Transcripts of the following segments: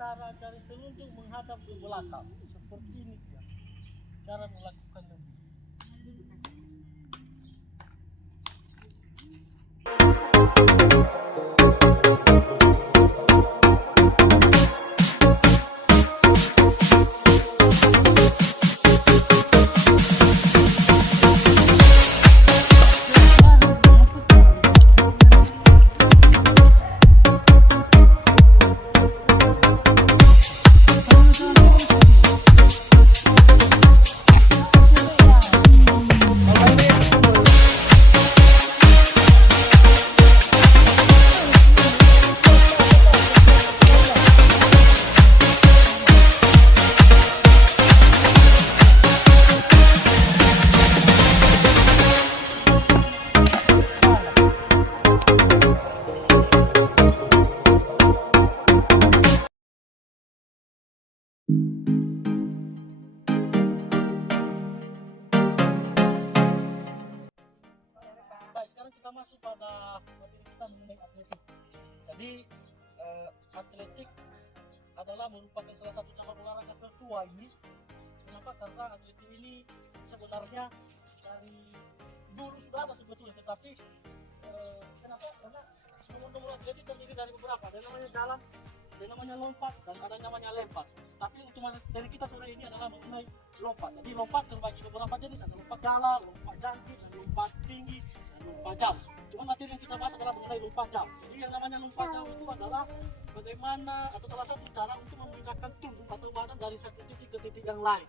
antara jari telunjuk menghadap ke belakang. Seperti ini dia. Cara melakukan lebih. Baik, sekarang kita masuk pada materi kita mengenai atletik. Jadi atletik adalah merupakan salah satu cabang olahraga tertua ini. Kenapa? Karena atletik ini sebenarnya dari dulu sudah ada sebetulnya, tetapi kenapa? Karena nomor atletik terdiri dari beberapa. Ada namanya jalan, ada namanya lompat, dan ada namanya lempar. Tapi untuk materi kita sore ini adalah mengenai lompat. Jadi lompat terbagi beberapa jenis, ada lompat jalan, lompat jangkit, ada lompat tinggi, dan lompat jauh. Cuma materi yang kita bahas adalah mengenai lompat jauh. Jadi yang namanya lompat jauh itu adalah bagaimana atau salah satu cara untuk memindahkan tubuh atau badan dari satu titik ke titik yang lain.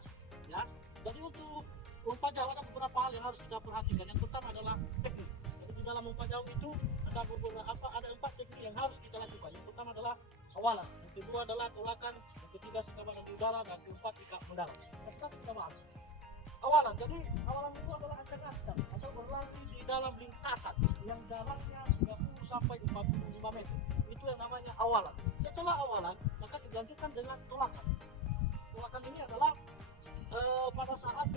Ya. Jadi untuk lompat jauh ada beberapa hal yang harus kita perhatikan. Yang pertama adalah teknik. Jadi di dalam lompat jauh itu ada 4 teknik yang harus kita lakukan. Yang pertama adalah awalan, yang kedua adalah tolakan, yang ketiga sikap badan di udara, dan keempat sikap mendarat. Kita bahas awalan. Jadi awalan itu adalah ancang-ancang atau berlari di dalam lintasan yang jaraknya 30 sampai 45 meter. Itu yang namanya awalan. Setelah awalan, maka dilanjutkan dengan tolakan. Tolakan ini adalah pada saat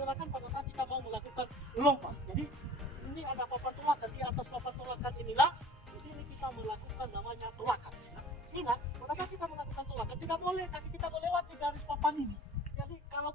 kita mau melakukan lompat. Jadi ini ada papan tolakan, di atas papan tolakan inilah di sini kita melakukan namanya tolakan. Nah, ingat, pada saat kita melakukan tolakan tidak boleh kaki kita melewati garis papan ini. Jadi kalau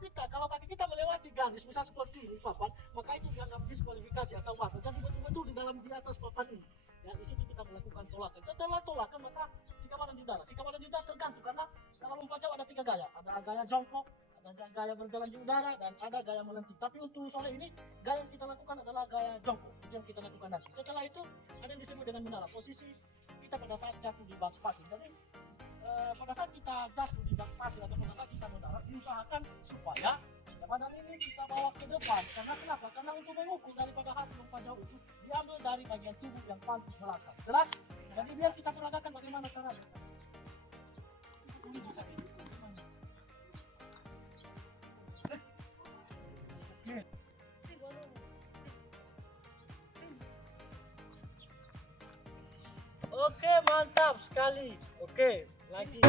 kaki kita melewati garis misal seperti ini papan, maka itu dianggap diskualifikasi atau mati. Jadi betul-betul di atas papan ini. Ya, di situ kita melakukan tolakan. Setelah tolakan maka sikap badan di udara. Sikap badan di udara tergantung karena dalam lompat jauh ada 3 gaya. Ada gaya jongkok, ada gaya berjalan di udara, dan ada gaya melentik. Tapi untuk sore ini gaya yang kita lakukan adalah gaya jongkok. Itu yang kita lakukan nanti. Setelah itu ada yang disebut dengan mendarat. Posisi kita pada saat jatuh di bak pasir. Jadi pada saat kita jatuh di bak pasir atau pada saat kita mendarat, diusahakan supaya badan ini kita bawa ke depan. Karena kenapa? Karena untuk mengukur daripada hasil lompat jauh itu diambil dari bagian tubuh yang paling belakang. Jelas? Jadi biar kita peragakan bagaimana caranya. Ini bisa ini. Oke, mantap sekali. Oke, lagi.